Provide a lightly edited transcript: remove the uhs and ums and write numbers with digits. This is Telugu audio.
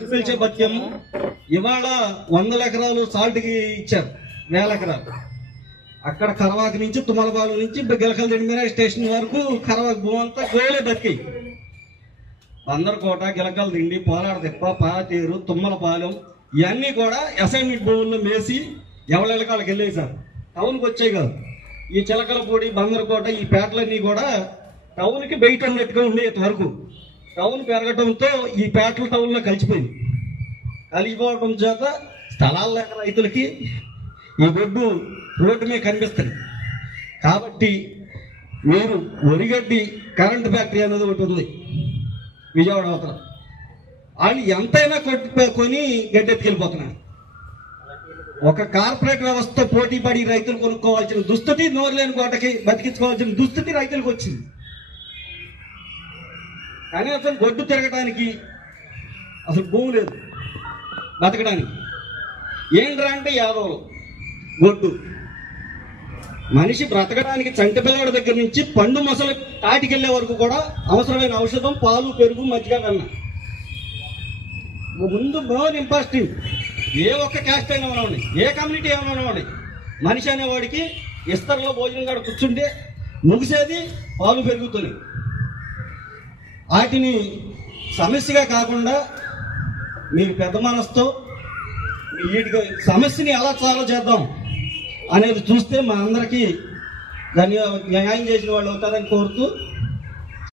పిలిచే బతికేమో ఇవాళ 100 ఎకరాలు సాల్ట్కి ఇచ్చారు, 1000 ఎకరాలు. అక్కడ కరవాక నుంచి తుమ్మలపాలు నుంచి గిలకల దిండిమీర స్టేషన్ వరకు కరవాక భూమి అంతా గోలే బతికాయి. బందరకోట, గిలకల దిండి, పోలాడ తిప్ప, పాతేరు, తుమ్మలపాలెం ఇవన్నీ కూడా అసైన్మెంట్ భూముల్లో మేసి ఎవరెళ్ళకి వాళ్ళకి వెళ్ళాయి సార్. టౌన్కి వచ్చాయి కాదు. ఈ చిలకలపూడి, బందరకోట ఈ పేటలన్నీ కూడా టౌన్కి బయట ఉన్నట్టుగా ఉండేది వరకు. టౌన్ పెరగడంతో ఈ పేటల టౌన్లో కలిసిపోయింది. కలిసిపోవడం చేత స్థలాలు లేక రైతులకి ఈ బొడ్డు రోడ్డు మీద కనిపిస్తుంది. కాబట్టి మీరు ఒరిగడ్డి కరెంటు ఫ్యాక్టరీ అనేది ఒకటి ఉంది విజయవాడ అవతల. వాళ్ళు ఎంతైనా కొని గడ్డెత్తుకెళ్ళిపోతున్నారు. ఒక కార్పొరేట్ వ్యవస్థ పోటీ పడి రైతులు కొనుక్కోవాల్సిన దుస్థితి, నోరులేని కోటకి బతికించుకోవాల్సిన దుస్థితి రైతులకు వచ్చింది. కానీ అసలు గొడ్డు తిరగటానికి అసలు భూమి లేదు బతకడానికి. ఏంట్రా అంటే యాదవులు గొడ్డు. మనిషి బ్రతకడానికి చంటి పిల్లవాడి దగ్గర నుంచి పండు మొసలు తాటికెళ్లే వరకు కూడా అవసరమైన ఔషధం పాలు, పెరుగు, మజ్జిగ కన్నా. ముందు మోర్ ఇంపార్టెంట్. ఏ ఒక్క క్యాస్ట్ అయినా ఉన్నవాడి, ఏ కమ్యూనిటీ అయినా ఉన్నవాడి, మనిషి అనేవాడికి ఇస్తర్లో భోజనం కాడ కూర్చుంటే ముగిసేది పాలు, పెరుగుతుంది. వాటిని సమస్యగా కాకుండా మీరు పెద్ద మనసుతో వీటికి సమస్యని ఎలా సాల్వ్ చేద్దాం అనేది చూస్తే మా అందరికీ న్యాయం చేసిన వాళ్ళు అవుతారని కోరుతూ